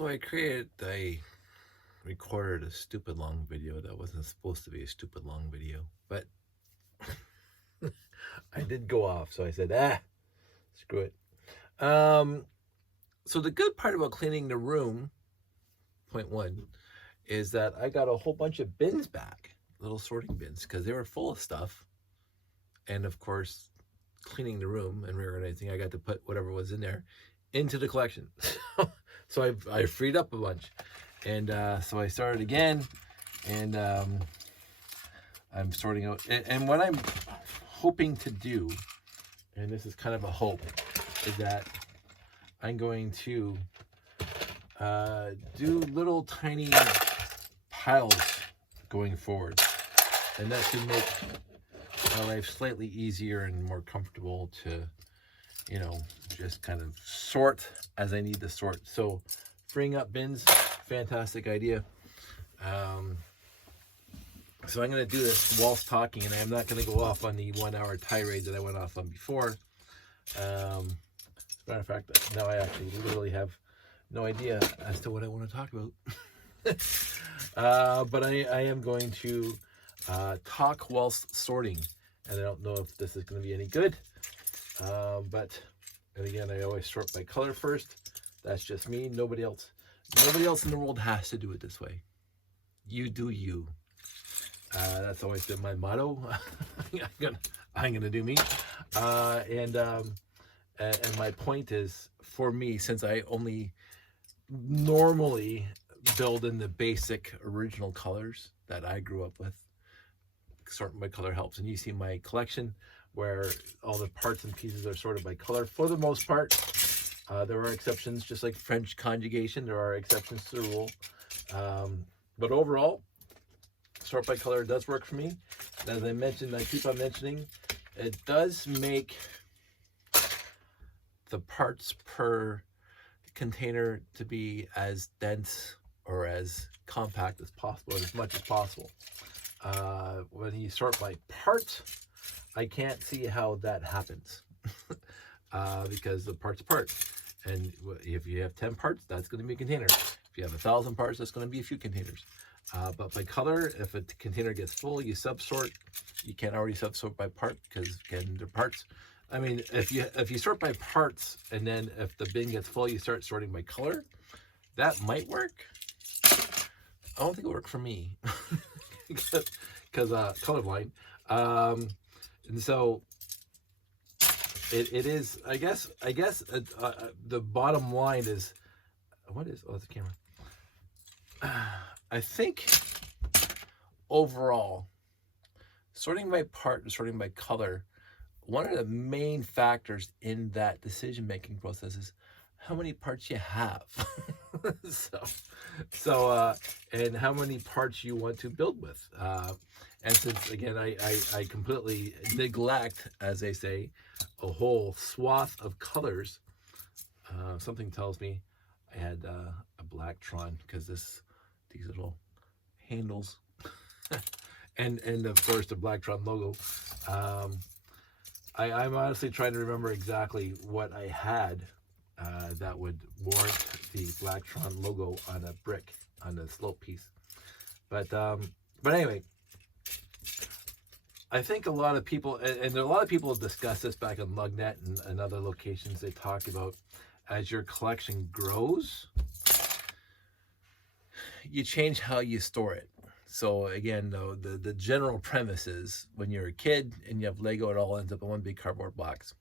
So I recorded a stupid long video that wasn't supposed to be a stupid long video, but I did go off. So I said, screw it. So the good part about cleaning the room, point one, is that I got a whole bunch of bins back, little sorting bins, because they were full of stuff. And of course, cleaning the room and reorganizing, I got to put whatever was in there into the collection. So I freed up a bunch. And so I started again, and I'm sorting out. And what I'm hoping to do, and this is kind of a hope, is that I'm going to do little tiny piles going forward. And that should make my life slightly easier and more comfortable to, just kind of sort as I need to sort. So freeing up bins, fantastic idea. So I'm going to do this whilst talking, and I'm not going to go off on the 1 hour tirade that I went off on before. As a matter of fact, now I actually literally have no idea as to what I want to talk about. But I am going to talk whilst sorting, and I don't know if this is going to be any good. And again, I always sort by color first. That's just me. Nobody else in the world has to do it this way. You do you. That's always been my motto. I'm gonna do me. And my point is, for me, since I only normally build in the basic original colors that I grew up with, sorting by color helps. And you see my collection where all the parts and pieces are sorted by color for the most part. There are exceptions, just like French conjugation. There are exceptions to the rule. But overall, sort by color does work for me. And as I mentioned, I keep on mentioning, it does make the parts per container to be as dense or as compact as possible, as much as possible. When you sort by part, I can't see how that happens. Because the part's a part. And if you have 10 parts, that's going to be a container. If you have 1,000 parts, that's going to be a few containers. But by color, if a container gets full, you subsort. You can't already subsort by part because, again, they're parts. I mean, if you sort by parts, and then if the bin gets full, you start sorting by color, that might work. I don't think it worked for me because colorblind. And so it is, I guess the bottom line is, it's the camera. I think overall, sorting by part and sorting by color, one of the main factors in that decision-making process is how many parts you have. And how many parts you want to build with. And since, again, I completely neglect, as they say, a whole swath of colors, something tells me I had a black Tron, because these little handles and of course the black Tron logo. I'm honestly trying to remember exactly what I had that would warrant the black Tron logo on a brick, on the slope piece. But anyway, I think a lot of people, and a lot of people have discussed this back on Lugnet and other locations, they talk about, as your collection grows, you change how you store it. So again, though, the general premise is, when you're a kid and you have Lego, it all ends up in one big cardboard box,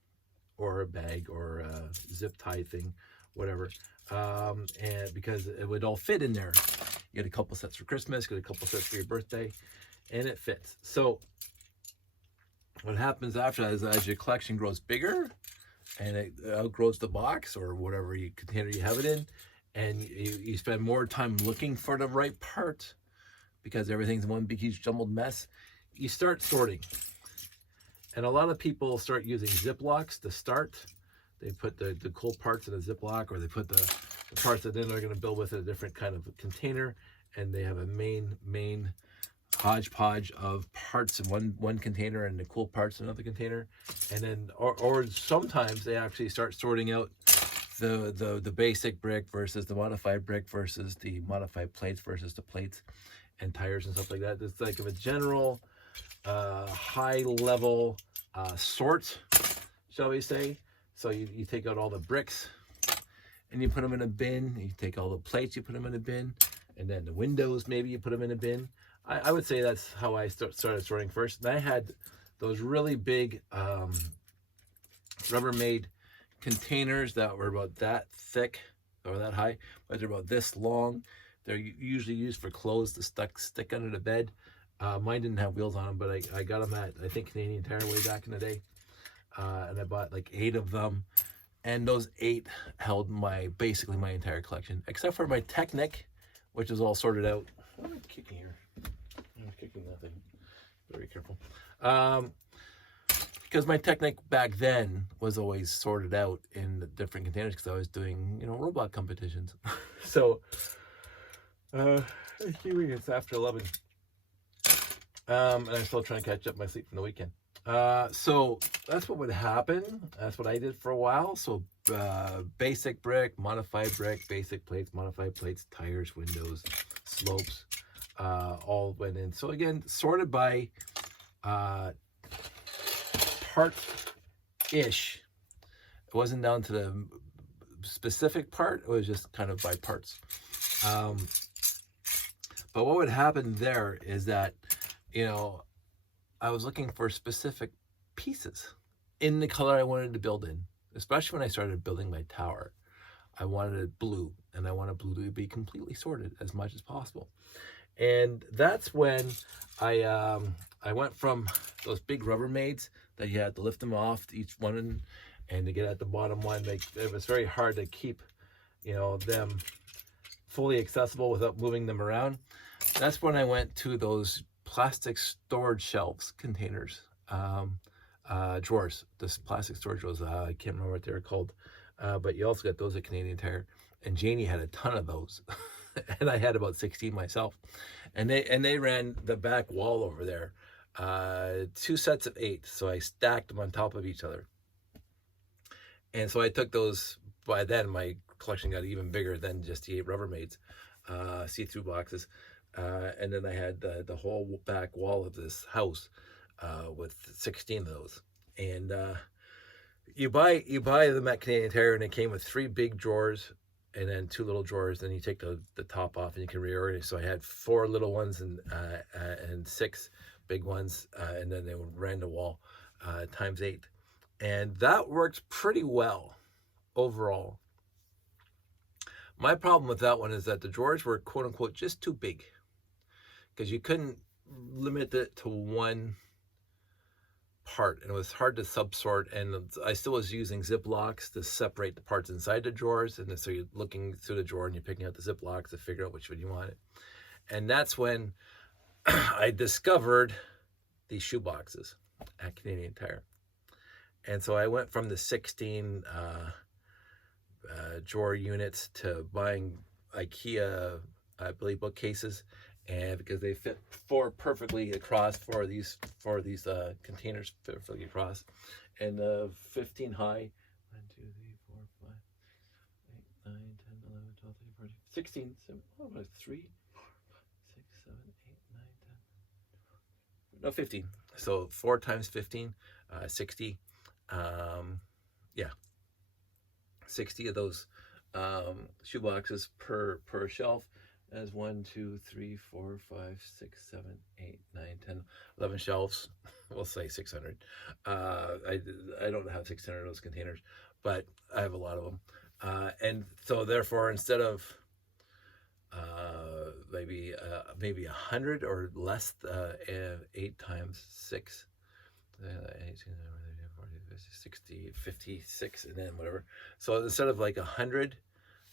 or a bag, or a zip tie thing, whatever. And because it would all fit in there. You get a couple sets for Christmas, get a couple sets for your birthday, and it fits. So what happens after that is, as your collection grows bigger and it outgrows the box or whatever container you have it in, and you spend more time looking for the right part because everything's one big huge jumbled mess, you start sorting. And a lot of people start using Ziplocs to start. They put the cool parts in a Ziploc, or they put the parts that then they're going to build with in a different kind of container, and they have a main hodgepodge of parts in one container and the cool parts in another container. And then or sometimes they actually start sorting out the basic brick versus the modified brick versus the modified plates versus the plates and tires and stuff like that. It's like a general high level sort, shall we say. So you take out all the bricks and you put them in a bin. You take all the plates, you put them in a bin, and then the windows, maybe you put them in a bin. I would say that's how I started sorting first. And I had those really big Rubbermaid containers that were about that thick or that high, but they're about this long. They're usually used for clothes to stick under the bed. Mine didn't have wheels on them, but I got them at, I think, Canadian Tire way back in the day. And I bought like 8 of them. And those 8 held basically my entire collection, except for my Technic, which is all sorted out. What am I kicking here? I'm kicking that thing. Very careful. Because my Technic back then was always sorted out in the different containers because I was doing, robot competitions. So, it's after 11. And I'm still trying to catch up my sleep from the weekend. So that's what would happen. That's what I did for a while. So basic brick, modified brick, basic plates, modified plates, tires, windows, slopes, all went in. So again, sorted by part-ish. It wasn't down to the specific part. It was just kind of by parts. But what would happen there is that, I was looking for specific pieces in the color I wanted to build in, especially when I started building my tower. I wanted it blue, and I wanted blue to be completely sorted as much as possible. And that's when I went from those big Rubbermaids that you had to lift them off each one, and to get at the bottom one, it was very hard to keep, them fully accessible without moving them around. That's when I went to those plastic storage shelves, containers, drawers. This plastic storage drawers, I can't remember what they're called, but you also got those at Canadian Tire, and Janie had a ton of those, and I had about 16 myself, and they ran the back wall over there, 2 sets of 8, so I stacked them on top of each other, and so I took those. By then, my collection got even bigger than just the 8 Rubbermaids, see-through boxes. And then I had the whole back wall of this house with 16 of those. And you buy them at Canadian Tire, and it came with 3 big drawers and then 2 little drawers. Then you take the top off and you can reorganize. So I had 4 little ones and 6 big ones, and then they ran the wall times 8. And that worked pretty well overall. My problem with that one is that the drawers were quote unquote just too big, because you couldn't limit it to one part, and it was hard to subsort, and I still was using Ziplocs to separate the parts inside the drawers, and so you're looking through the drawer and you're picking out the Ziplocs to figure out which one you wanted. And that's when I discovered these shoe boxes at Canadian Tire. And so I went from the 16 drawer units to buying IKEA, I believe, bookcases, and because they fit perfectly across for these containers, perfectly across, and 15 high. 1, 2, 3, 4, 5, 8, 9, 10, 11, 12, 13, 14, 16, 17, 3, 4, 5, 6, 7, 8, 9, 10. No, 15. So 4 times 15, 60. Yeah, 60 of those shoe boxes per shelf. As 1, 2, 3, 4, 5, 6, 7, 8, 9, 10, 11 shelves. We'll say 600. I don't have 600 of those containers, but I have a lot of them. And so therefore, instead of maybe 100 or less, 8 times 6, 60, 56, and then whatever. So instead of like 100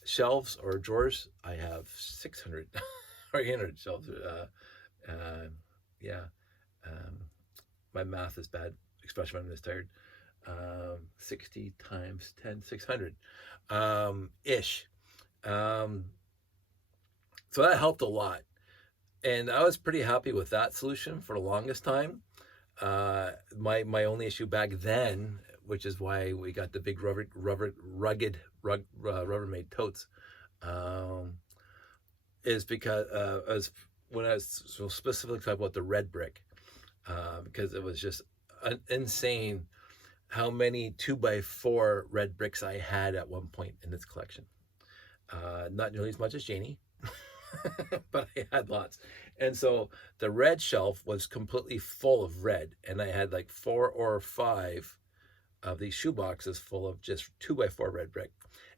shelves or drawers, I have 600 or 800 shelves. My math is bad, especially when I'm this tired. 60 times 10, 600 ish. So that helped a lot, and I was pretty happy with that solution for the longest time. My only issue back then, which is why we got the big rugged Rubbermaid totes, is because as when I was so specifically talking about the red brick, because it was just insane how many 2x4 red bricks I had at one point in this collection. Not nearly as much as Janie, but I had lots. And so the red shelf was completely full of red, and I had like 4 or 5 of these shoe boxes full of just 2x4 red brick.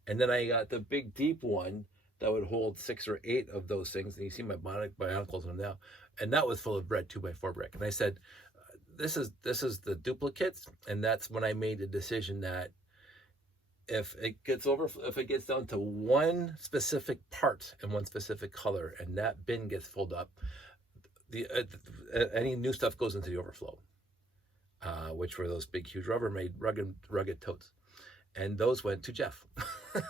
And then I got the big deep one that would hold 6 or 8 of those things. And you see my barnacles on them now. And that was full of red 2x4 brick. And I said, this is the duplicates. And that's when I made the decision that if it gets down to one specific part and one specific color, and that bin gets filled up, any new stuff goes into the overflow, which were those big, huge Rubbermaid rugged totes. And those went to Jeff.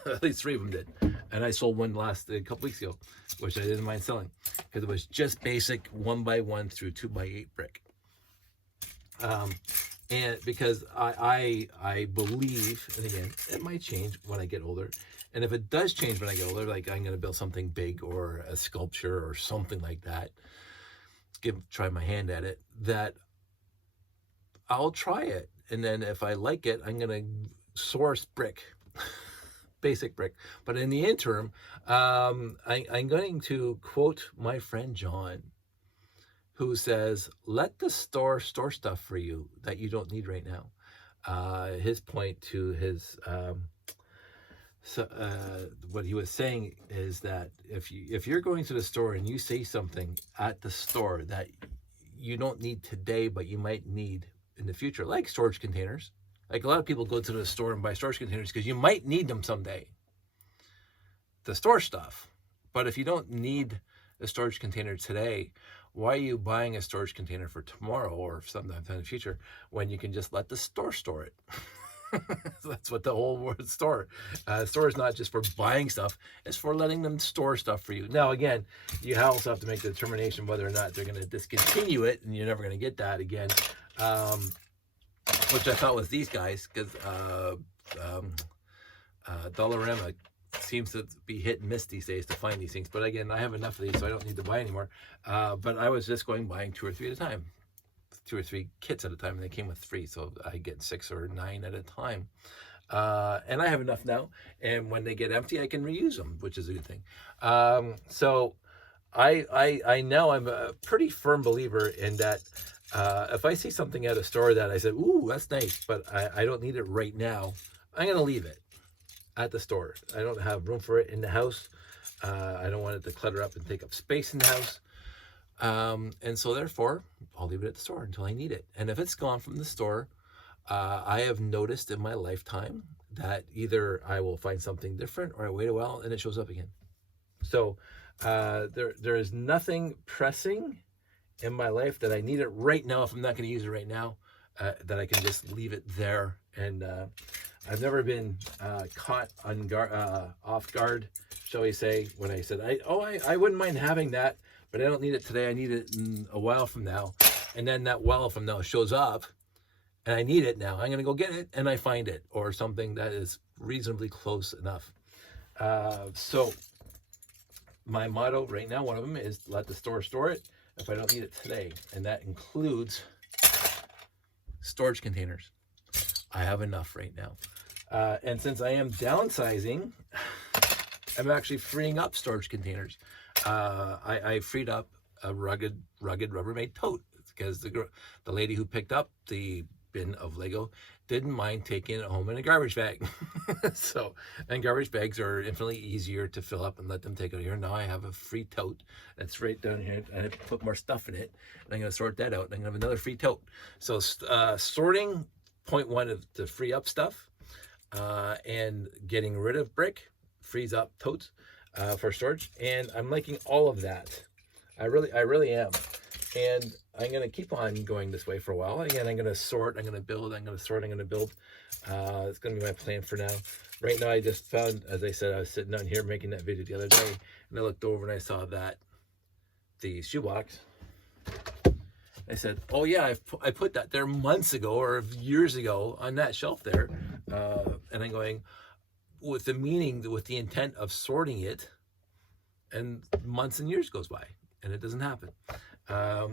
At least 3 of them did. And I sold one a couple weeks ago, which I didn't mind selling, because it was just basic 1x1 through 2x8 brick. And because I believe, and again, it might change when I get older. And if it does change when I get older, like I'm going to build something big or a sculpture or something like that, try my hand at it, that I'll try it. And then if I like it, I'm going to source brick, basic brick. But in the interim, I'm going to quote my friend John, who says, let the store stuff for you that you don't need right now. His point to his, what he was saying is that if you're going to the store and you see something at the store that you don't need today, but you might need in the future, like storage containers. Like a lot of people go to the store and buy storage containers because you might need them someday. The store stuff. But if you don't need a storage container today, why are you buying a storage container for tomorrow or sometime in the future when you can just let the store store it? So that's what the whole word store. Store is not just for buying stuff, it's for letting them store stuff for you. Now, again, you also have to make the determination whether or not they're going to discontinue it, and you're never going to get that again. Which I thought was these guys, because Dollarama seems to be hit and miss these days to find these things. But again, I have enough of these, so I don't need to buy anymore. But I was just buying 2 or 3 at a time, 2 or 3 kits at a time, and they came with 3, so I get 6 or 9 at a time. And I have enough now, and when they get empty, I can reuse them, which is a good thing. So I know I'm a pretty firm believer in that. If I see something at a store that I said, ooh, that's nice, but I don't need it right now, I'm going to leave it at the store. I don't have room for it in the house. I don't want it to clutter up and take up space in the house. And so therefore, I'll leave it at the store until I need it. And if it's gone from the store, I have noticed in my lifetime that either I will find something different or I wait a while and it shows up again. So there is nothing pressing in my life that I need it right now. If I'm not going to use it right now, that I can just leave it there. And I've never been caught off guard, shall we say, when I said, I wouldn't mind having that, but I don't need it today. I need it in a while from now. And then that while from now shows up and I need it now. I'm going to go get it and I find it, or something that is reasonably close enough. So my motto right now, one of them is let the store store it if I don't need it today. And that includes storage containers. I have enough right now. And since I am downsizing, I'm actually freeing up storage containers. I freed up a rugged Rubbermaid tote because the lady who picked up the bin of Lego didn't mind taking it home in a garbage bag. And garbage bags are infinitely easier to fill up and let them take it here. Now I have a free tote that's right down here, and I put more stuff in it, and I'm going to sort that out, and I'm going to have another free tote. So sorting, point one of the free up stuff, and getting rid of brick frees up totes for storage, and I'm liking all of that. I really am. And I'm going to keep on going this way for a while. Again, I'm going to sort, I'm going to build, I'm going to sort, I'm going to build. It's going to be my plan for now. Right now, I just found, as I said, I was sitting down here making that video the other day, and I looked over and I saw that the shoebox. I said, oh yeah, I put that there months ago or years ago on that shelf there. And I'm going, with the meaning, with the intent of sorting it, and months and years goes by and it doesn't happen.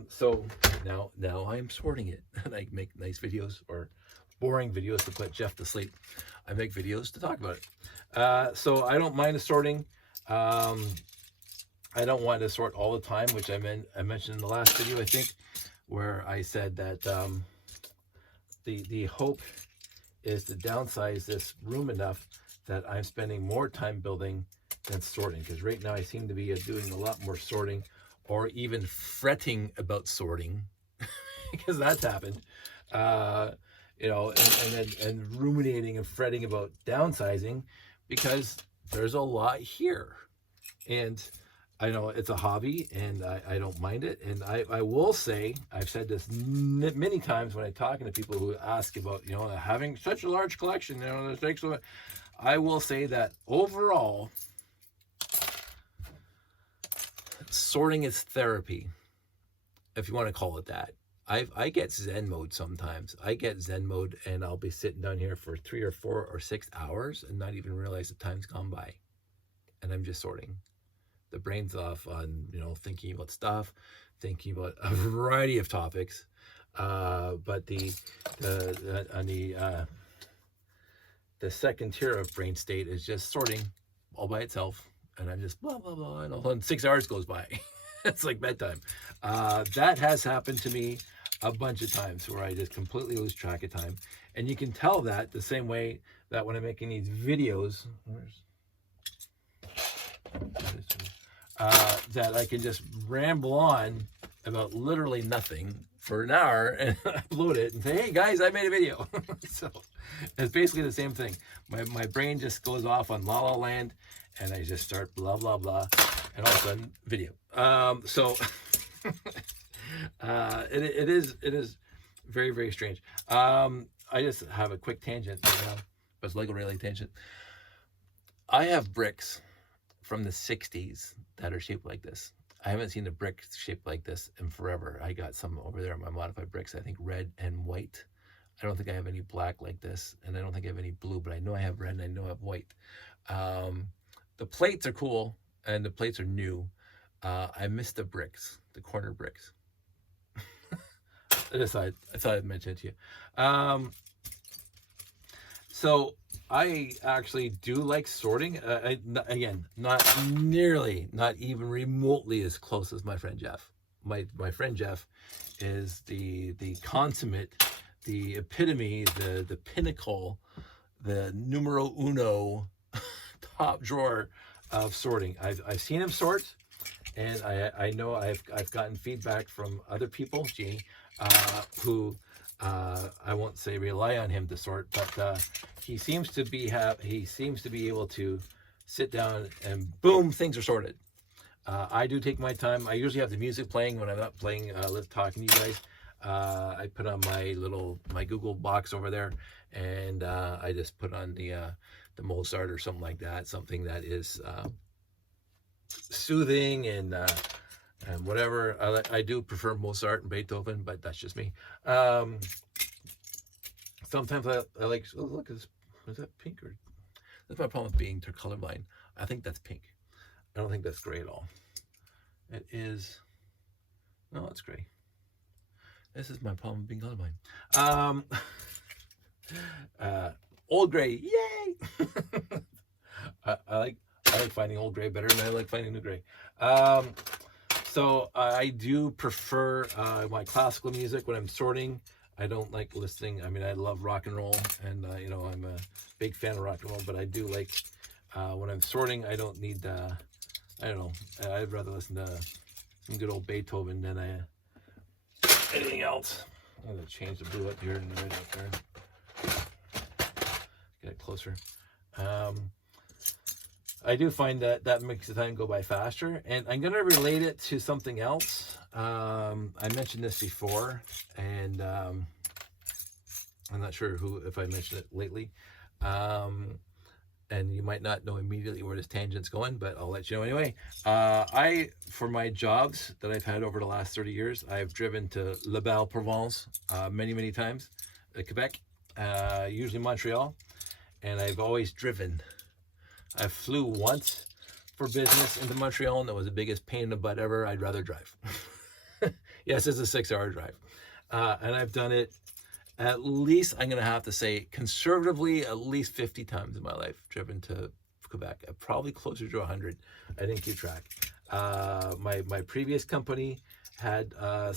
So now I'm sorting it, and I make nice videos, or boring videos to put Jeff to sleep. I make videos to talk about it. So I don't mind the sorting. I don't want to sort all the time, which I mentioned in the last video, I think, where I said that the hope is to downsize this room enough that I'm spending more time building than sorting. Because right now I seem to be doing a lot more sorting, or even fretting about sorting, because that's happened. You know, and ruminating and fretting about downsizing, because there's a lot here. And I know it's a hobby, and I don't mind it. And I will say, I've said this many times when I'm talking to people who ask about, you know, having such a large collection, you know, takes so much. I will say that overall, sorting is therapy, if you want to call it that. I get Zen mode sometimes. I get Zen mode, and I'll be sitting down here for 3 or 4 or 6 hours and not even realize the time's gone by. And I'm just sorting. The brain's off on, you know, thinking about stuff, thinking about a variety of topics. But the second tier of brain state is just sorting all by itself. And I'm just blah, blah, blah. And all of a sudden 6 hours goes by. It's like bedtime. That has happened to me a bunch of times, where I just completely lose track of time. And you can tell that the same way that when I'm making these videos, that I can just ramble on about literally nothing for an hour and upload it and say, hey guys, I made a video. So it's basically the same thing. My brain just goes off on La La Land, and I just start blah, blah, blah, and all of a sudden video. It is very, very strange. I just have a quick tangent, but it's Lego related tangent. I have bricks from the 60s that are shaped like this. I haven't seen a brick shaped like this in forever. I got some over there in my modified bricks, I think red and white. I don't think I have any black like this, and I don't think I have any blue, but I know I have red and I know I have white. The plates are cool, and the plates are new. I missed the bricks, the corner bricks. I thought I'd mention it to you. So I actually do like sorting. Again, not even remotely as close as my friend Jeff. My friend Jeff is the consummate, the epitome, the pinnacle, the numero uno, top drawer of sorting. I've seen him sort, and I know I've gotten feedback from other people, Jeannie, who I won't say rely on him to sort, but he seems to be able to sit down and boom, things are sorted. I do take my time. I usually have the music playing when I'm not playing, talking to you guys. I put on my Google box over there, and I just put on the Mozart or something like that, something that is soothing and whatever. I do prefer Mozart and Beethoven, but that's just me. Sometimes I like, oh, look, is that pink? Or that's my problem with being colorblind. I think that's pink. I don't think that's gray at all. It is, no, it's gray. This is my problem with being colorblind. Old gray, yay! I like finding old gray better than I like finding new gray. So I do prefer my classical music when I'm sorting. I don't like listening. I mean, I love rock and roll, and you know, I'm a big fan of rock and roll. But I do like when I'm sorting. I don't need. I don't know. I'd rather listen to some good old Beethoven than anything else. I'm gonna change the blue up here and right up there. Get it closer. I do find that makes the time go by faster, and I'm gonna relate it to something else. I mentioned this before, and I'm not sure if I mentioned it lately. And you might not know immediately where this tangent's going, but I'll let you know anyway. For my jobs that I've had over the last 30 years, I've driven to La Belle Provence many, many times, Quebec, usually Montreal, and I've always driven. I flew once for business into Montreal, and that was the biggest pain in the butt ever. I'd rather drive. Yes, it's a 6-hour drive. And I've done it at least, I'm going to have to say, conservatively, at least 50 times in my life, driven to Quebec. Probably closer to 100. I didn't keep track. My previous company had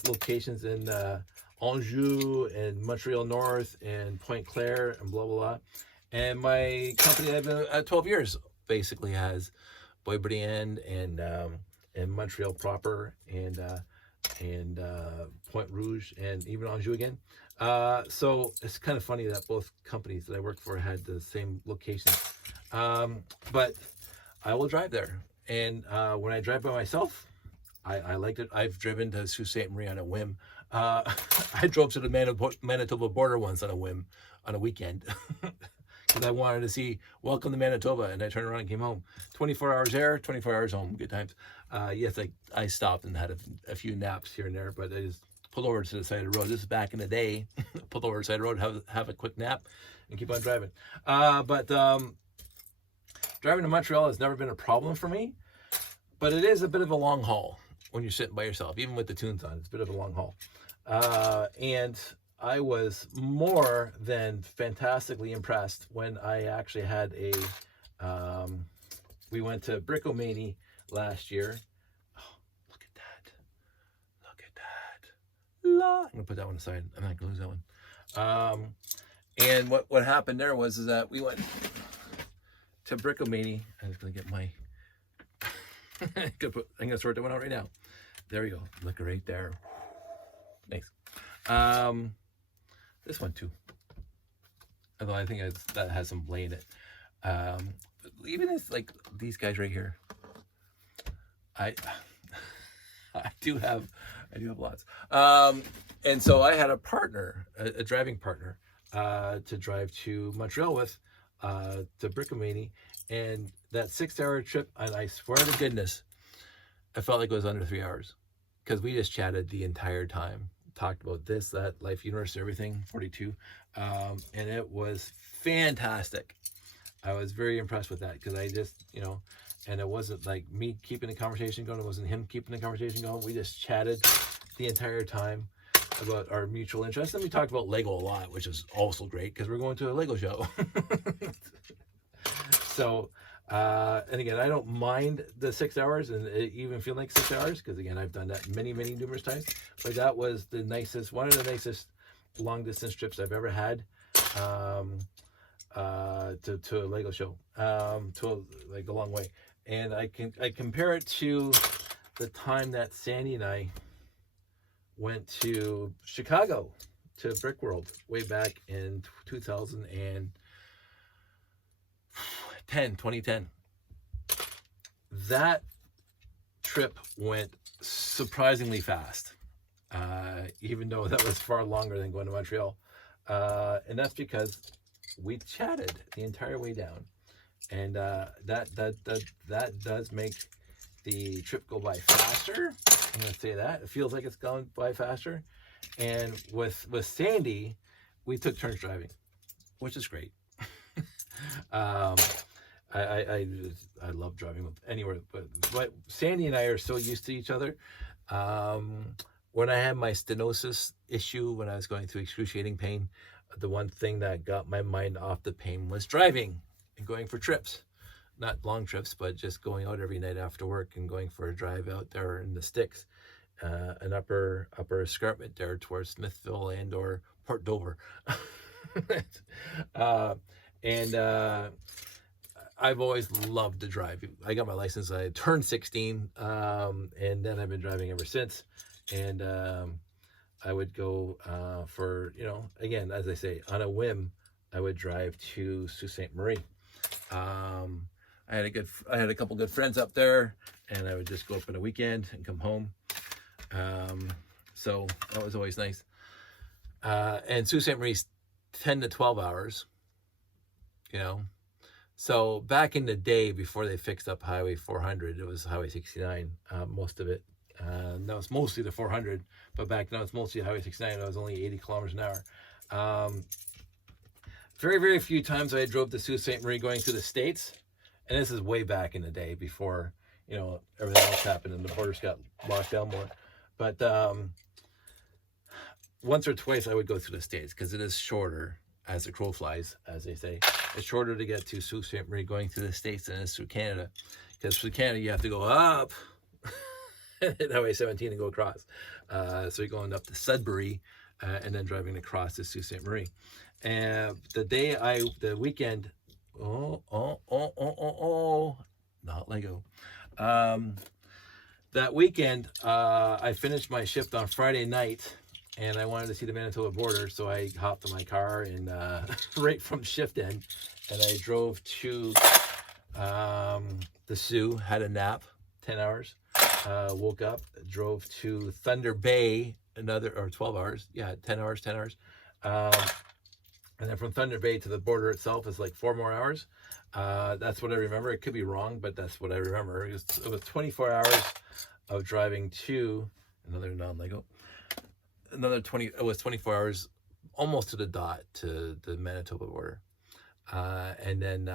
locations in Ensue and Montreal North and Pointe Claire and blah, blah, blah. And my company I've been at 12 years basically has Boisbriand and Montreal proper and Pointe Rouge and even Anjou again. So it's kind of funny that both companies that I worked for had the same location. But I will drive there. And when I drive by myself, I liked it. I've driven to Sault Ste. Marie on a whim. I drove to the Manitoba border once on a whim on a weekend. Because I wanted to see Welcome to Manitoba, and I turned around and came home. 24 hours there, 24 hours home, good times. Yes, I stopped and had a few naps here and there, but I just pulled over to the side of the road. This is back in the day. Pulled over to the side of the road, have a quick nap, and keep on driving. But driving to Montreal has never been a problem for me, but it is a bit of a long haul when you're sitting by yourself, even with the tunes on. It's a bit of a long haul. And I was more than fantastically impressed when I actually had we went to Brickomania last year. Oh, look at that. Look at that. I'm going to put that one aside. I'm not going to lose that one. And what happened there is that we went to Brickomania. I'm just going to get my... I'm going to sort that one out right now. There we go. Look right there. Nice. This one too. Although I think that has some blade in it. Even as like these guys right here, I do have lots. And so I had a partner, a driving partner, to drive to Montreal with, to Brickomania, and that 6-hour trip. And I swear to goodness, I felt like it was under 3 hours, because we just chatted the entire time. Talked about this, that, life, universe, everything, 42. And it was fantastic. I was very impressed with that, because I just, and it wasn't like me keeping the conversation going. It wasn't him keeping the conversation going. We just chatted the entire time about our mutual interests. And we talked about Lego a lot, which is also great, because we're going to a Lego show. So, and again, I don't mind the 6 hours and even feel like 6 hours, because again, I've done that many numerous times. But that was one of the nicest long distance trips I've ever had, to a Lego show, like a long way. And I compare it to the time that Sandy and I went to Chicago to Brick World way back in 2010. That trip went surprisingly fast, even though that was far longer than going to Montreal. And that's because we chatted the entire way down, and that does make the trip go by faster. I'm going to say that it feels like it's gone by faster. And with Sandy, we took turns driving, which is great. I love driving anywhere, but Sandy and I are so used to each other. When I had my stenosis issue, when I was going through excruciating pain, the one thing that got my mind off the pain was driving and going for trips. Not long trips, but just going out every night after work and going for a drive out there in the sticks, an upper escarpment there towards Smithville and or Port Dover. I've always loved to drive. I got my license, I turned 16, and then I've been driving ever since. And I would go for, again, as I say, on a whim, I would drive to Sault Ste. Marie. I had a couple good friends up there, and I would just go up on a weekend and come home. So that was always nice. And Sault Ste. Marie's 10 to 12 hours, So back in the day, before they fixed up Highway 400, it was Highway 69, most of it. Now it's mostly the 400, but back now it's mostly Highway 69. It was only 80 kilometers an hour. Very few times I drove to Sault Ste. Marie going through the States, And this is way back in the day before, everything else happened and the borders got locked down more. But once or twice I would go through the States because it is shorter as the crow flies, as they say. It's shorter to get to Sault Ste. Marie going through the States than it is through Canada. Because through Canada, you have to go up Highway 17 and go across. So you're going up to Sudbury and then driving across to Sault Ste. Marie. And the weekend, not Lego. That weekend, I finished my shift on Friday night, and I wanted to see the Manitoba border, so I hopped in my car and right from shift end, and I drove to the Sioux, had a nap, 10 hours, woke up, drove to Thunder Bay, 12 hours, 10 hours, and then from Thunder Bay to the border itself is like 4 more hours. That's what I remember. It could be wrong, but that's what I remember. It was 24 hours of driving to another non-Lego. It was 24 hours almost to the dot to the Manitoba border. And then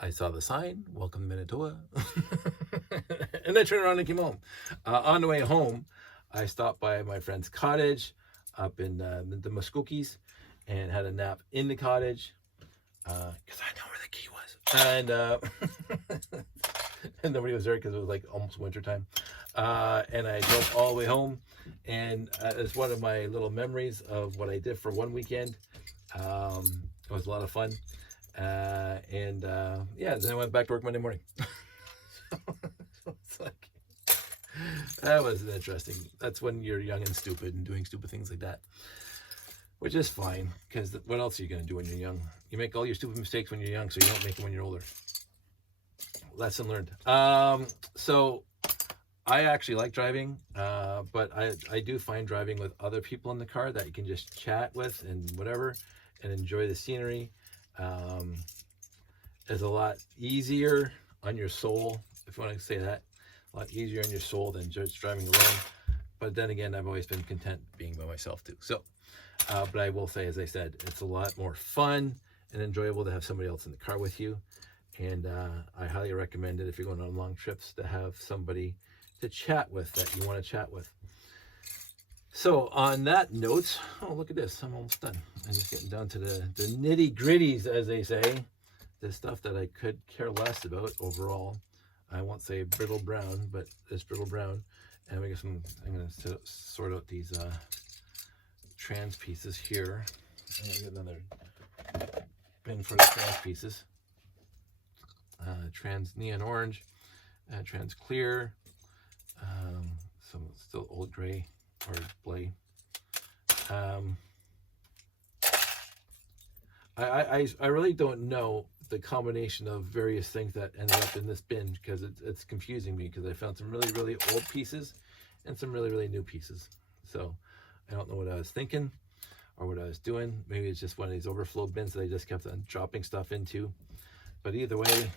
I saw the sign, welcome to Manitoba. And I turned around and came home. On the way home, I stopped by my friend's cottage up in the Muskokies and had a nap in the cottage because I know where the key was. And and nobody was there because it was like almost winter time. And I drove all the way home, and it's one of my little memories of what I did for one weekend. It was a lot of fun. Then I went back to work Monday morning. So it's like, that was interesting. That's when you're young and stupid and doing stupid things like that, which is fine, because what else are you going to do when you're young? You make all your stupid mistakes when you're young, so you don't make them when you're older. Lesson learned. So I actually like driving, but I do find driving with other people in the car that you can just chat with and whatever and enjoy the scenery is a lot easier on your soul, if you want to say that. A lot easier on your soul than just driving alone. But then again, I've always been content being by myself too. So, but I will say, as I said, it's a lot more fun and enjoyable to have somebody else in the car with you. And I highly recommend it if you're going on long trips to have somebody to chat with that you want to chat with. So on that note, look at this, I'm almost done. I'm just getting down to the nitty gritties, as they say, the stuff that I could care less about overall. I won't say brittle brown, but it's brittle brown. And we got some, I'm going to sort out these trans pieces here. I'm going to get another bin for the trans pieces. Trans neon orange, trans clear, some still old gray or blay. I really don't know the combination of various things that ended up in this bin, because it's confusing me, because I found some really, really old pieces and some really, really new pieces. So I don't know what I was thinking or what I was doing. Maybe it's just one of these overflow bins that I just kept on dropping stuff into. But either way,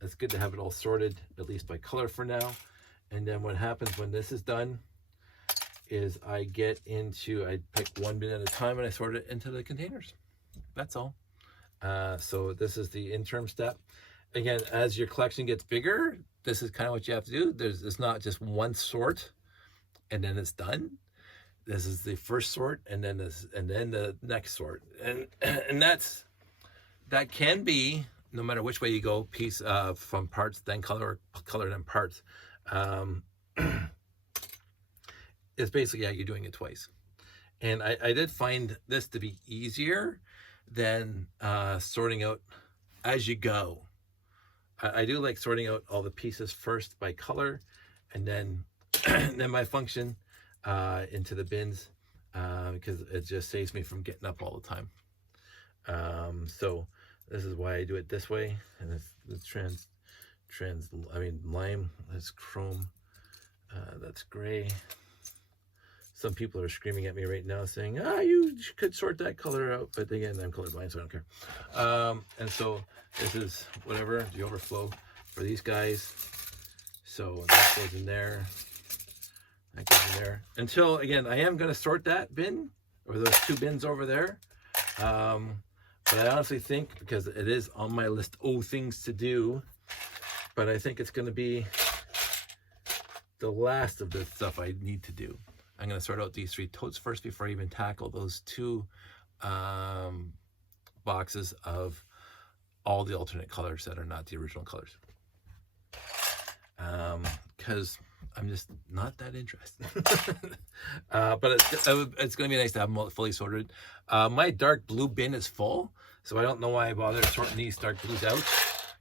it's good to have it all sorted, at least by color for now. And then what happens when this is done is I pick one bin at a time and I sort it into the containers. That's all. So this is the interim step. Again, as your collection gets bigger, this is kind of what you have to do. It's not just one sort and then it's done. This is the first sort, and then the next sort, and that can be, no matter which way you go, piece from parts, then color then parts. It's basically, you're doing it twice. And I did find this to be easier than sorting out as you go. I do like sorting out all the pieces first by color, and then then my function into the bins, because it just saves me from getting up all the time. So this is why I do it this way. And it's lime, that's chrome, that's gray. Some people are screaming at me right now saying, you could sort that color out. But again, I'm colorblind, so I don't care. And so this is whatever, the overflow for these guys. So that goes in there. That goes in there. Until, again, I am going to sort that bin, or those two bins over there. But I honestly think, because it is on my list, things to do, but I think it's going to be the last of the stuff I need to do. I'm going to sort out these 3 totes first before I even tackle those 2 boxes of all the alternate colors that are not the original colors. Because I'm just not that interested. But it's going to be nice to have them fully sorted. My dark blue bin is full, so I don't know why I bothered sorting these dark blues out,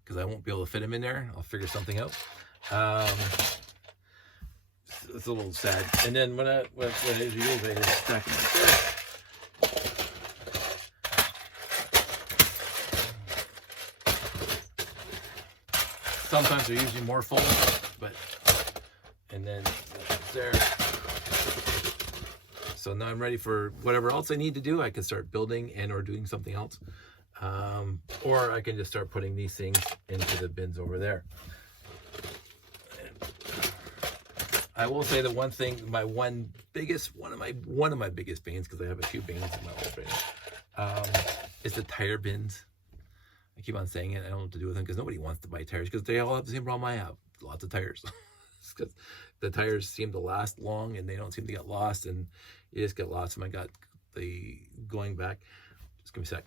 because I won't be able to fit them in there. I'll figure something out. It's a little sad. And then what I do is I just stack them like this. Sometimes they're usually more full, but, and then there. So now I'm ready for whatever else I need to do. I can start building and or doing something else. Or I can just start putting these things into the bins over there. I will say the one thing, one of my biggest bins, because I have a few bins in my old bin, is the tire bins. I keep on saying it. I don't know what to do with them, because nobody wants to buy tires, because they all have the same problem I have. Lots of tires. Because the tires seem to last long and they don't seem to get lost, and you just get lost. And I got the going back. Just give me a sec.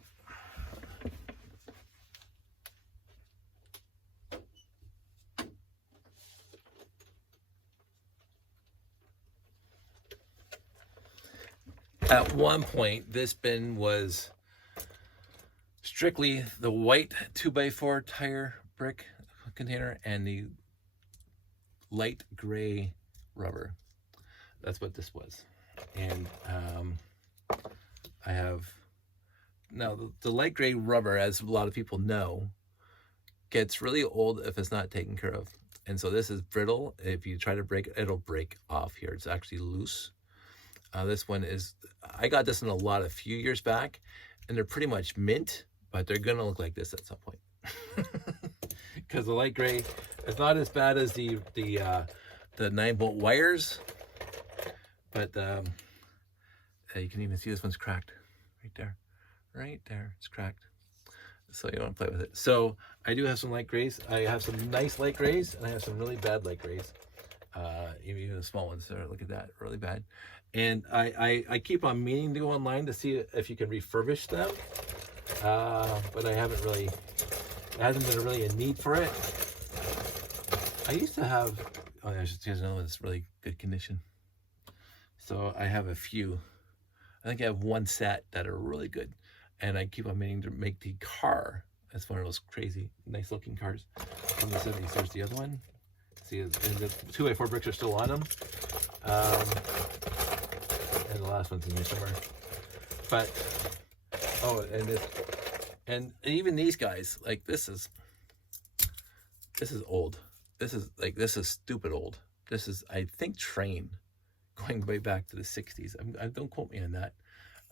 At one point, this bin was strictly the white 2x4 tire brick container and the light gray rubber. That's what this was. And I have now the light gray rubber, as a lot of people know, gets really old if it's not taken care of. And so this is brittle. If you try to break it, it'll break off here. It's actually loose. This one is, I got this in a few years back, and they're pretty much mint, but they're gonna look like this at some point. Because the light gray is not as bad as the 9-volt wires, but you can even see this one's cracked right there, it's cracked. So you don't play with it. So I do have some light grays. I have some nice light grays, and I have some really bad light grays. Even the small ones there, look at that, really bad. And I keep on meaning to go online to see if you can refurbish them, but I haven't really, there hasn't been really a need for it. I used to have, I should see another one that's really good condition. So I have a few. I think I have one set that are really good, and I keep on meaning to make the car. That's one of those crazy, nice looking cars from the 70s. There's the other one. See, and the 2x4 bricks are still on them. And the last one's in here somewhere. But, and even these guys, like this is old. This is stupid old. This is, I think, Train, going way back to the 60s. Don't quote me on that.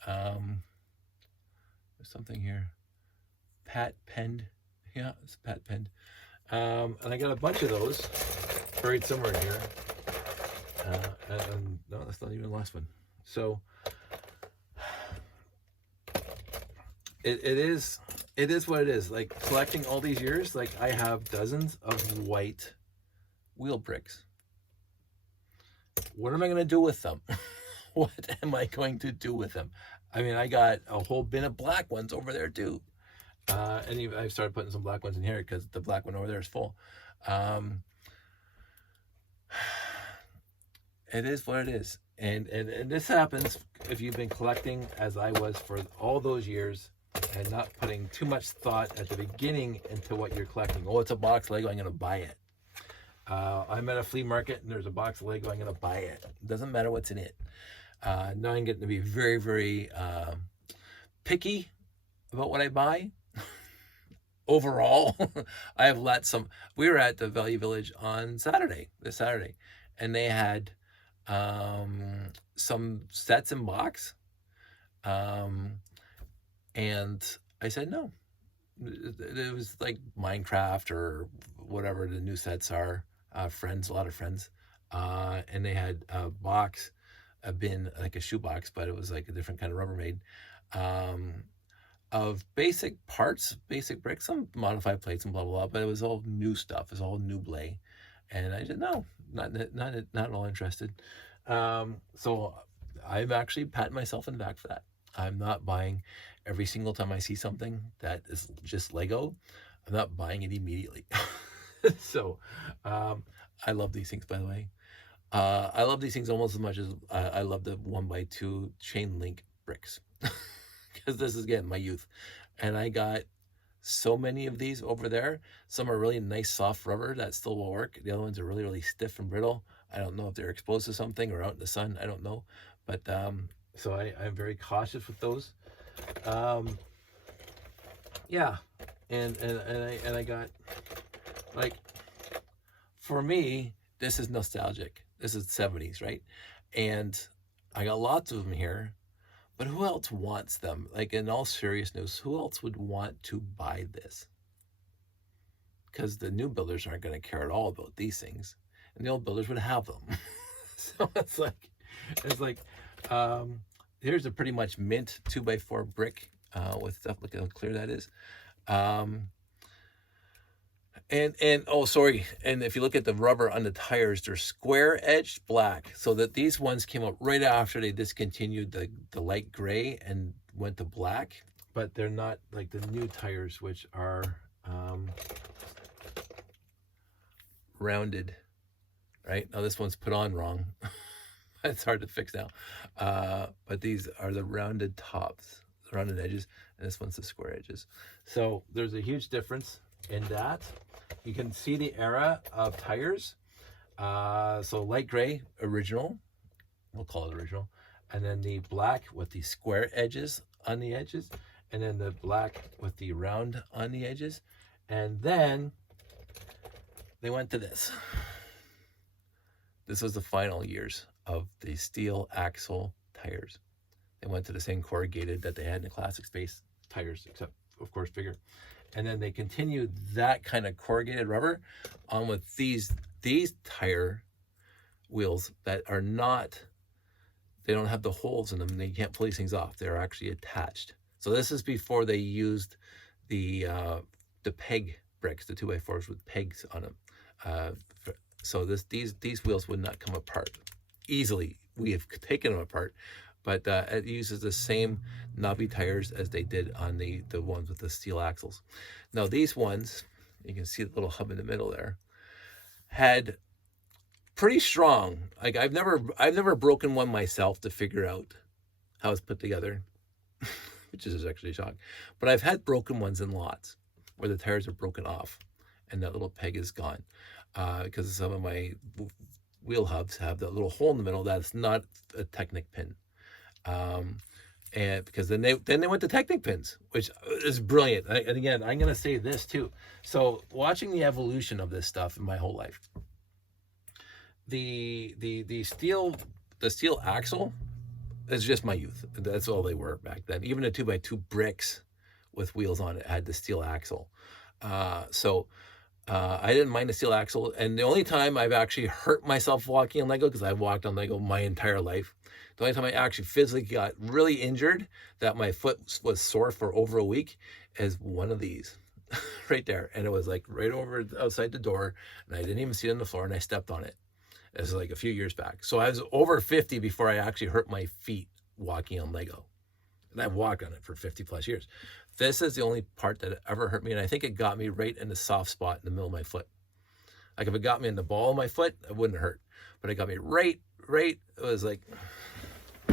There's something here. Pat penned. Yeah, it's Pat penned. And I got a bunch of those buried somewhere in here. And no, that's not even the last one. So it is what it is. Like, collecting all these years, like, I have dozens of white wheel bricks. What am I going to do with them? What am I going to do with them? I mean, I got a whole bin of black ones over there too. And even, I've started putting some black ones in here because the black one over there is full. It is what it is. And this happens if you've been collecting as I was for all those years and not putting too much thought at the beginning into what you're collecting. Oh, it's a box Lego, I'm going to buy it. I'm at a flea market and there's a box of Lego, I'm going to buy it. It doesn't matter what's in it. Now I'm getting to be very, very picky about what I buy. Overall, I have let some. We were at the Value Village on this Saturday, and they had some sets in box. And I said no. It was like Minecraft or whatever the new sets are. Friends, a lot of friends. And they had a box, a bin, like a shoebox, but it was like a different kind of Rubbermaid, of basic parts, basic bricks, some modified plates and blah, blah, blah, but it was all new stuff. It was all new blade. And I said, no, not at all interested. So I'm actually patting myself in the back for that. I'm not buying every single time I see something that is just Lego. I'm not buying it immediately. So I love these things, by the way. I love these things almost as much as I love the 1x2 chain link bricks. Because this is, again, my youth. And I got so many of these over there. Some are really nice soft rubber that still will work. The other ones are really, really stiff and brittle. I don't know if they're exposed to something or out in the sun. I don't know. But so I'm very cautious with those. Yeah. And I got, like, for me, this is nostalgic. This is 70s, right? And I got lots of them here. But who else wants them? Like, in all seriousness, who else would want to buy this? Because the new builders aren't going to care at all about these things, and the old builders would have them. So it's like, here's a pretty much mint 2x4 brick with stuff. Look how clear that is. And oh, sorry. And if you look at the rubber on the tires, they're square edged black. So that these ones came out right after they discontinued the light gray and went to black. But they're not like the new tires, which are rounded. Right? Now this one's put on wrong. It's hard to fix now. But these are the rounded tops, the rounded edges, and this one's the square edges. So there's a huge difference in that. You can see the era of tires. So light gray, original. We'll call it original. And then the black with the square edges on the edges. And then the black with the round on the edges. And then they went to this. This was the final years of the steel axle tires. They went to the same corrugated that they had in the classic space tires, except, of course, bigger. And then they continued that kind of corrugated rubber on with these tire wheels that are not, they don't have the holes in them, and they can't pull these things off. They're actually attached. So this is before they used the peg bricks, the 2x4s with pegs on them. So these wheels would not come apart easily. We have taken them apart, but it uses the same knobby tires as they did on the ones with the steel axles. Now these ones, you can see the little hub in the middle there, had pretty strong, like I've never broken one myself to figure out how it's put together, which is actually a shock. But I've had broken ones in lots where the tires are broken off and that little peg is gone, because some of my wheel hubs have that little hole in the middle that's not a Technic pin. And because then they went to Technic pins, which is brilliant. And again, I'm going to say this too. So watching the evolution of this stuff in my whole life, the steel axle is just my youth. That's all they were back then. Even a 2x2 bricks with wheels on it had the steel axle. So I didn't mind the steel axle. And the only time I've actually hurt myself walking on Lego, because I've walked on Lego my entire life, the only time I actually physically got really injured, that my foot was sore for over a week, is one of these right there. And it was like right over outside the door, and I didn't even see it on the floor, and I stepped on it. It was like a few years back. So I was over 50 before I actually hurt my feet walking on Lego. And I've walked on it for 50 plus years. This is the only part that ever hurt me, and I think it got me right in the soft spot in the middle of my foot. Like if it got me in the ball of my foot, it wouldn't hurt. But it got me right, it was like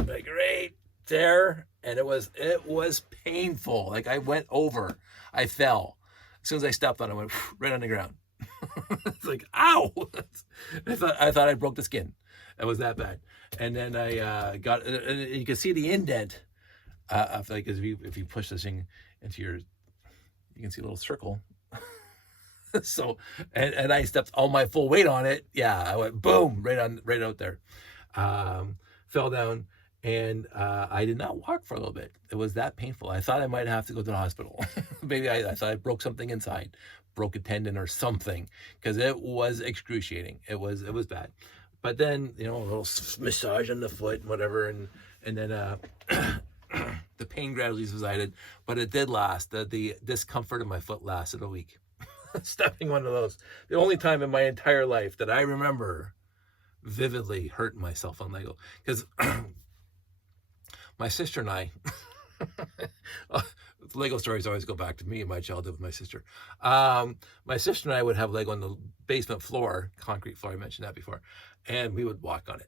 right there, and it was painful. Like I went over, I fell. As soon as I stepped on it, I went right on the ground. It's like, ow! I thought I broke the skin. It was that bad. And then I got, and you can see the indent. Like if you push this thing into your, you can see a little circle. So, and I stepped all my full weight on it. Yeah, I went boom right out there. Fell down, and I did not walk for a little bit. It was that painful. I thought I might have to go to the hospital. Maybe I thought I broke something inside, broke a tendon or something, because it was excruciating. It was bad. But then, a little massage on the foot and whatever, and then The pain gradually subsided, but it did last. The discomfort in my foot lasted a week. Stepping one of those. The only time in my entire life that I remember vividly hurting myself on Lego. Because my sister and I, Lego stories always go back to me and my childhood with my sister. My sister and I would have Lego on the basement floor, concrete floor, I mentioned that before, and we would walk on it.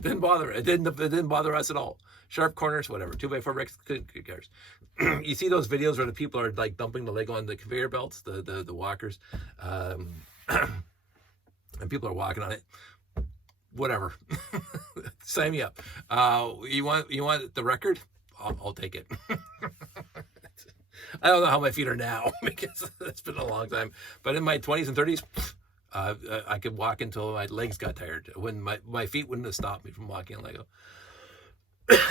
Didn't bother. It didn't bother us at all. Sharp corners, whatever. 2x4 bricks, who cares? You see those videos where the people are like dumping the Lego on the conveyor belts, the walkers, and people are walking on it. Whatever. Sign me up. You want the record? I'll take it. I don't know how my feet are now because it's been a long time. But in my 20s and 30s, I could walk until my legs got tired. When my feet wouldn't have stopped me from walking on Lego.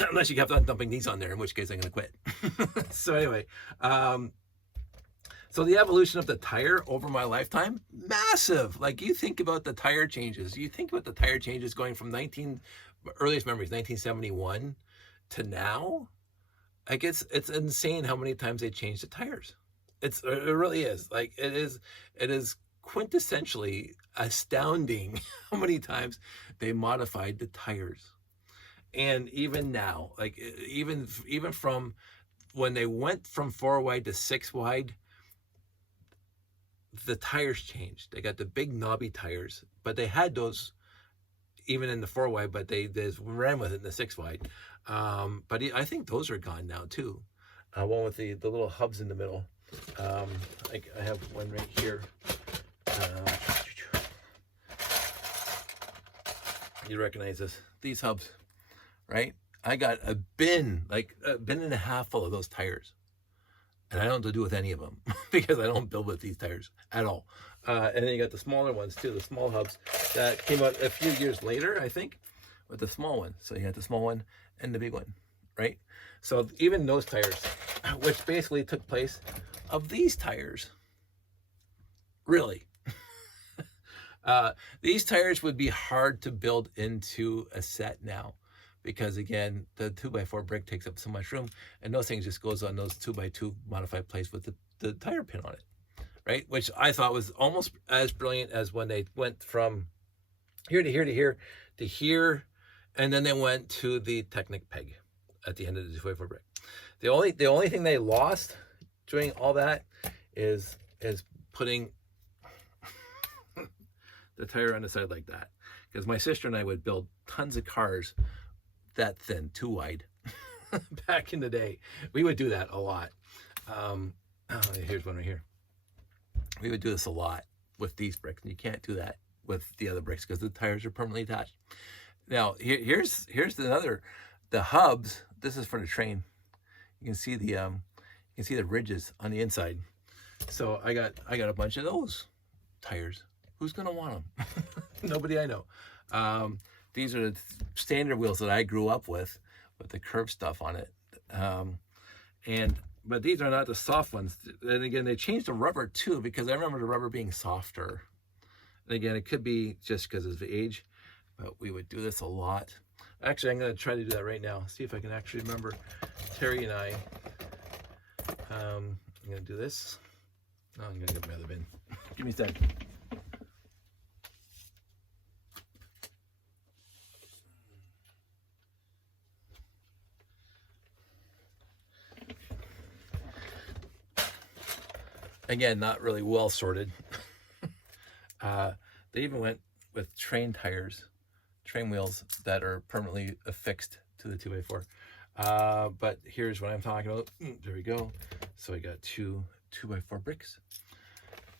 Unless you kept on dumping these on there, in which case I'm going to quit. So anyway, so the evolution of the tire over my lifetime, massive. Like you think about the tire changes. You think about the tire changes going from earliest memories, 1971 to now. Like it's insane how many times they changed the tires. It really is. Like it is quintessentially astounding how many times they modified the tires. And even now, like even from when they went from 4 wide to 6 wide, the tires changed. They got the big knobby tires, but they had those even in the 4 wide, but they ran with it in the 6 wide. But I think those are gone now too. One with the little hubs in the middle. I have one right here. You recognize this? These hubs, right? I got a bin and a half full of those tires. And I don't have to do with any of them because I don't build with these tires at all. And then you got the smaller ones too, the small hubs that came out a few years later, I think, with the small one. So you got the small one and the big one, right? So even those tires, which basically took place of these tires, really. These tires would be hard to build into a set now because, again, the 2x4 brick takes up so much room, and those things just goes on those 2x2 modified plates with the tire pin on it, right? Which I thought was almost as brilliant as when they went from here to here to here to here, and then they went to the Technic peg at the end of the 2x4 brick. The only thing they lost doing all that is putting the tire on the side like that, because my sister and I would build tons of cars that thin, 2 wide. Back in the day, we would do that a lot. Here's one right here. We would do this a lot with these bricks, and you can't do that with the other bricks because the tires are permanently attached. Now here's the hubs. This is for the train. You can see the ridges on the inside. So I got a bunch of those tires. Who's gonna want them? Nobody I know. These are the standard wheels that I grew up with the curved stuff on it. But these are not the soft ones. And again, they changed the rubber too, because I remember the rubber being softer. And again, it could be just because of the age, but we would do this a lot. Actually, I'm gonna try to do that right now. See if I can actually remember. Terry and I, I'm gonna do this. Oh, I'm gonna get my other bin. Give me a sec. Again, not really well sorted. They even went with train tires, train wheels that are permanently affixed to the 2x4. But here's what I'm talking about. There we go. So I got two 2x4 bricks.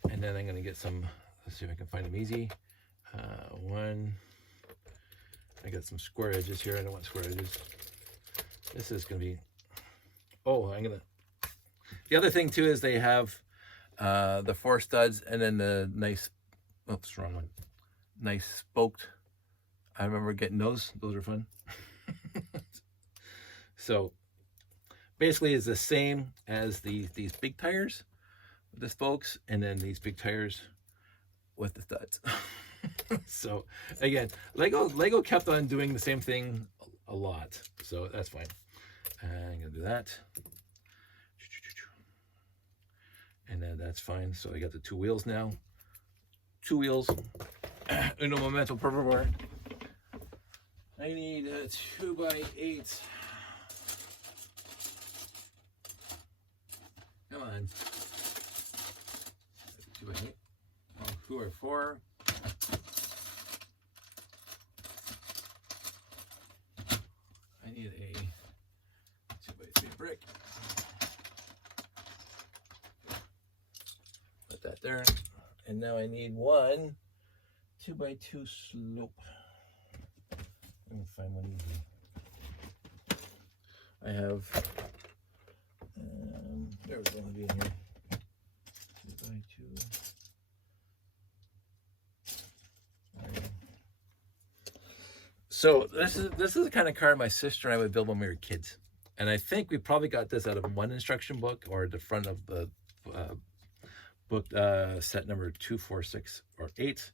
And then I'm going to get some, let's see if I can find them easy. One. I got some square edges here. I don't want square edges. This is going to be, the other thing too is they have the 4 studs and then the nice, oops, wrong one. Nice spoked. I remember getting those. Those are fun. So basically it's the same as these big tires with the spokes, and then these big tires with the studs. So again, Lego kept on doing the same thing a lot, so that's fine. I'm gonna do that, and then that's fine. So I got the 2 wheels now. 2 wheels. Uno momento, por favor. I need a 2x8. Come on. 2x8. Oh, 2x4. I need a 2x3 brick. Put that there. And now I need one 2x2 slope. Let me find one easy. I have, there's one to be in here. 2x2. So this is the kind of car my sister and I would build when we were kids. And I think we probably got this out of one instruction book or the front of the book, set number 2, 4, 6, or 8.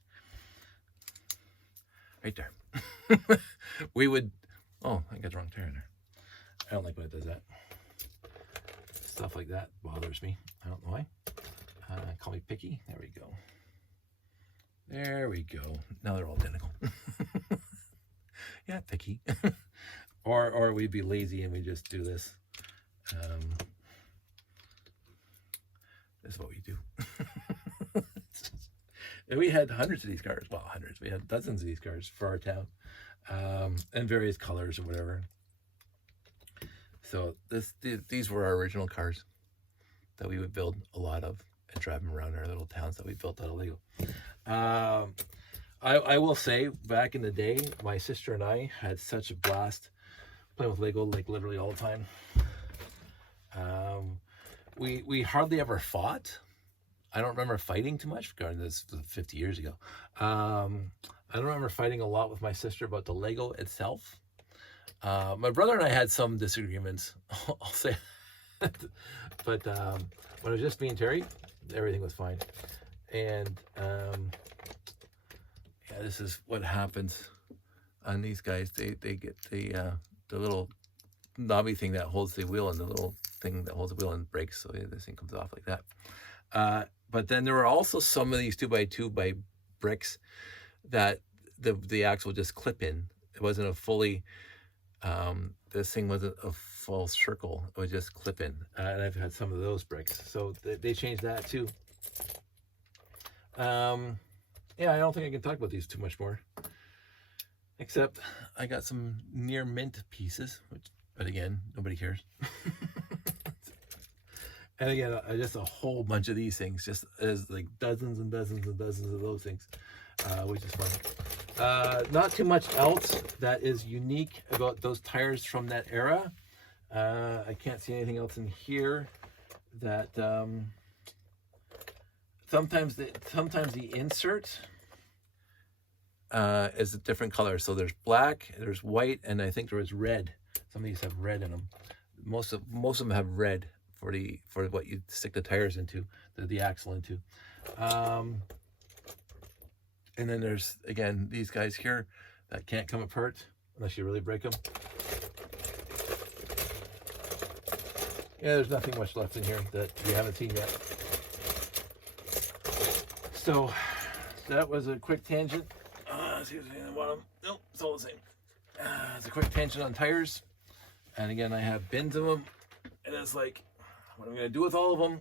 Right there. We would, oh, I got the wrong tire in there. I don't like when it does that. Stuff like that bothers me. I don't know why. Call me picky. There we go. There we go. Now they're all identical. Yeah, picky. Or we'd be lazy and we just do this. This is what we do. And we had hundreds of these cars. Well, hundreds. We had dozens of these cars for our town, and various colors or whatever. So these were our original cars that we would build a lot of and drive them around our little towns that we built out of Lego. I will say, back in the day, my sister and I had such a blast playing with Lego, like literally all the time. We hardly ever fought. I don't remember fighting too much. This was 50 years ago. I don't remember fighting a lot with my sister about the Lego itself. My brother and I had some disagreements, I'll say. But when it was just me and Terry, everything was fine. And yeah, this is what happens on these guys. They get the little knobby thing that holds the wheel and the little thing that holds the wheel and breaks, so this thing comes off like that. But then there were also some of these 2x2 by bricks that the axle would just clip in. It wasn't a fully, this thing wasn't a full circle. It would just clip in. And I've had some of those bricks. So they changed that too. Yeah, I don't think I can talk about these too much more. Except I got some near mint pieces, but again, nobody cares. And again, just a whole bunch of these things, just as like dozens and dozens and dozens of those things, which is fun. Not too much else that is unique about those tires from that era. I can't see anything else in here that sometimes the insert is a different color. So there's black, there's white, and I think there is red. Some of these have red in them. Most of them have red for what you stick the tires into, the axle into. And then there's, again, these guys here that can't come apart unless you really break them. Yeah, there's nothing much left in here that you haven't seen yet. So that was a quick tangent. See what's in the bottom. Nope, it's all the same. It's a quick tangent on tires. And again, I have bins of them. And it's like, what I'm going to do with all of them,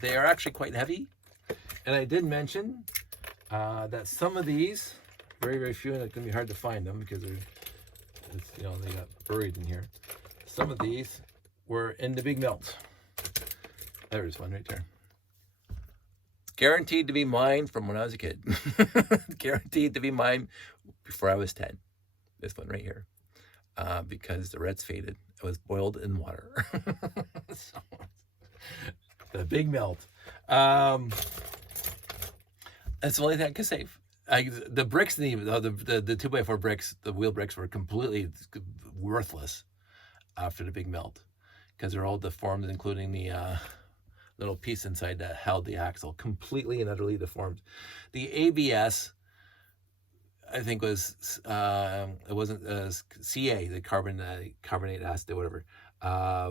they are actually quite heavy. And I did mention that some of these, very, very few, and it's going to be hard to find them because they got buried in here. Some of these were in the big melt. There's one right there. Guaranteed to be mine from when I was a kid. Guaranteed to be mine before I was 10. This one right here. Because the red's faded. It was boiled in water. So, the big melt. That's the only thing I can save. The bricks, the 2x4 bricks, the wheel bricks were completely worthless after the big melt. Because they're all deformed, including the little piece inside that held the axle. Completely and utterly deformed. The ABS I think was it wasn't CA, the carbonate acid or whatever.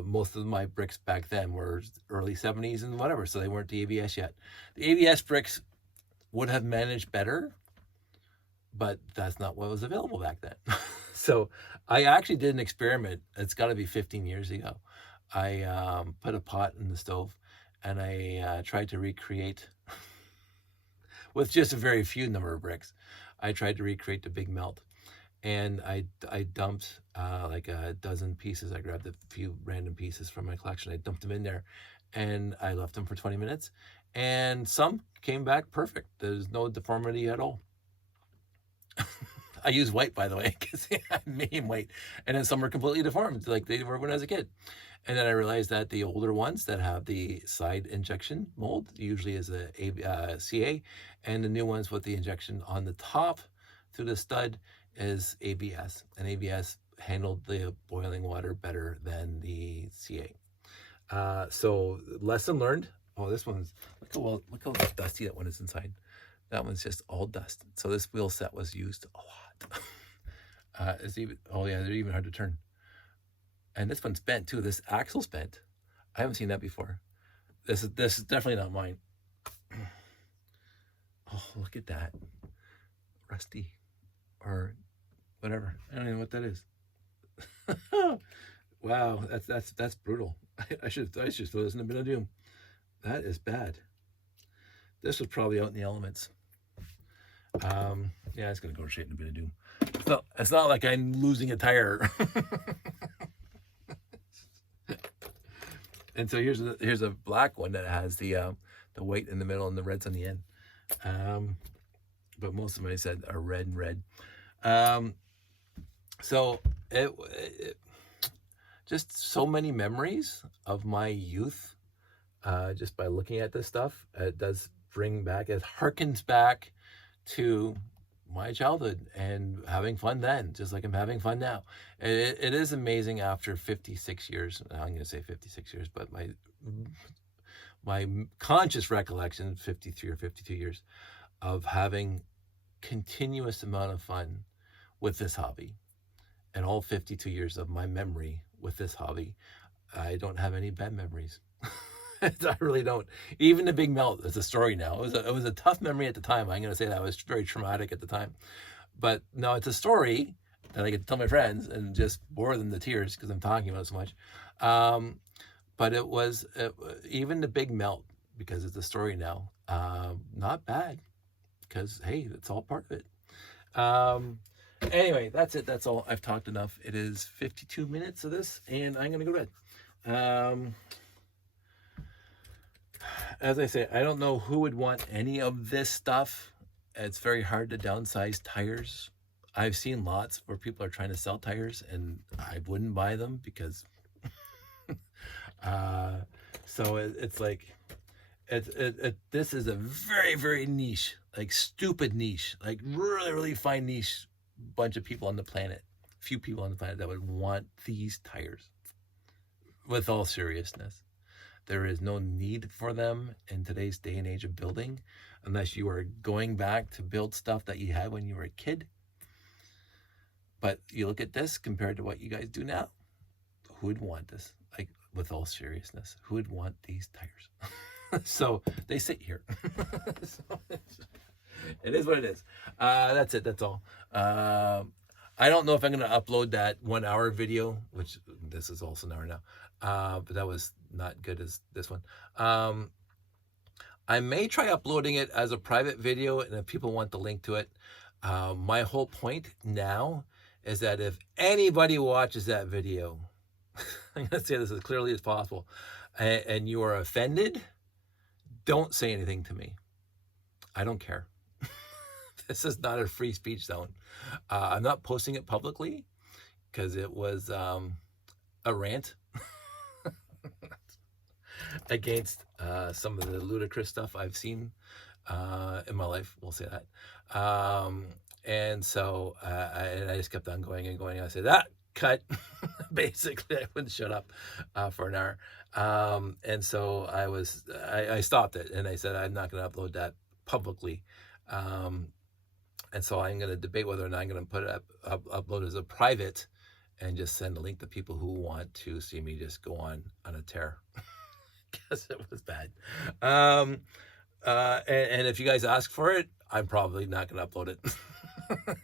Most of my bricks back then were early 70s and whatever, so they weren't the ABS yet. The ABS bricks would have managed better, but that's not what was available back then. So I actually did an experiment. It's got to be 15 years ago. I put a pot in the stove and I tried to recreate with just a very few number of bricks. I tried to recreate the big melt, and I dumped like a dozen pieces. I grabbed a few random pieces from my collection. I dumped them in there, and I left them for 20 minutes, and some came back perfect. There's no deformity at all. I use white, by the way, because I made them white, and then some are completely deformed, like they were when I was a kid. And then I realized that the older ones that have the side injection mold usually is a CA, and the new ones with the injection on the top through the stud is ABS. And ABS handled the boiling water better than the CA. So lesson learned. Oh, this one's, look how dusty that one is inside. That one's just all dust. So this wheel set was used a lot. It's even, oh yeah, they're even hard to turn. And this one's bent too. This axle's bent. I haven't seen that before. This is definitely not mine. Oh, look at that. Rusty or whatever. I don't even know what that is. Wow, that's brutal. I should throw this in the bin of doom. That is bad. This was probably out in the elements. Yeah, it's gonna go straight in the bin of doom. It's not like I'm losing a tire. And so here's a black one that has the white in the middle and the reds on the end. But most of them I said are red and red. So it just so many memories of my youth. Just by looking at this stuff, it does bring back. It harkens back to my childhood and having fun then, just like I'm having fun now. It is amazing after 56 years. I'm going to say 56 years, but my conscious recollection, 53 or 52 years of having continuous amount of fun with this hobby, and all 52 years of my memory with this hobby. I don't have any bad memories. I really don't. Even the big melt is a story now. It was a tough memory at the time. I'm going to say that it was very traumatic at the time. But now it's a story that I get to tell my friends and just bore them to tears because I'm talking about it so much. But it was even the big melt, because it's a story now, not bad, because hey, it's all part of it. Anyway, that's it. That's all. I've talked enough. It is 52 minutes of this, and I'm going to go to bed. As I say, I don't know who would want any of this stuff. It's very hard to downsize tires. I've seen lots where people are trying to sell tires, and I wouldn't buy them because so it's like this is a very, very niche, like stupid niche, like really, really fine niche bunch of people on the planet. Few people on the planet that would want these tires. With all seriousness, there is no need for them in today's day and age of building, unless you are going back to build stuff that you had when you were a kid. But you look at this compared to what you guys do now, who would want this? Like, with all seriousness, who would want these tires? So they sit here. So it is what it is. That's it. That's all. I don't know if I'm going to upload that 1 hour video, which this is also an hour now. But that was not good as this one. I may try uploading it as a private video, and if people want the link to it. My whole point now is that if anybody watches that video, I'm going to say this as clearly as possible, and you are offended, don't say anything to me. I don't care. This is not a free speech zone. I'm not posting it publicly because it was a rant against some of the ludicrous stuff I've seen in my life. We'll say that. And so I just kept on going and going. I said, cut. Basically, I wouldn't shut up for an hour. And so I stopped it, and I said, I'm not going to upload that publicly. And so I'm going to debate whether or not I'm going to put it upload as a private and just send a link to people who want to see me just go on a tear. Because it was bad. And if you guys ask for it, I'm probably not going to upload it.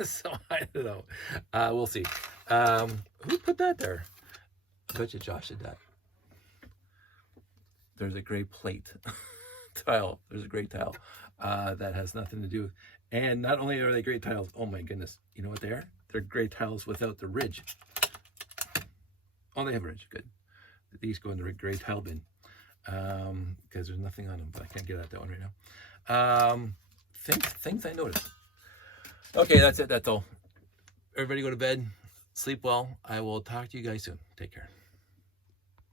So I don't know. We'll see. Who put that there? I bet you Josh did that. There's a gray plate tile. There's a gray tile that has nothing to do. And not only are they gray tiles, oh my goodness, you know what they are? They're gray tiles without the ridge. Oh, they have a ridge. Good. These go in the gray tile bin because there's nothing on them, but I can't get at that one right now. Things I noticed. Okay, that's it. That's all. Everybody go to bed. Sleep well. I will talk to you guys soon. Take care.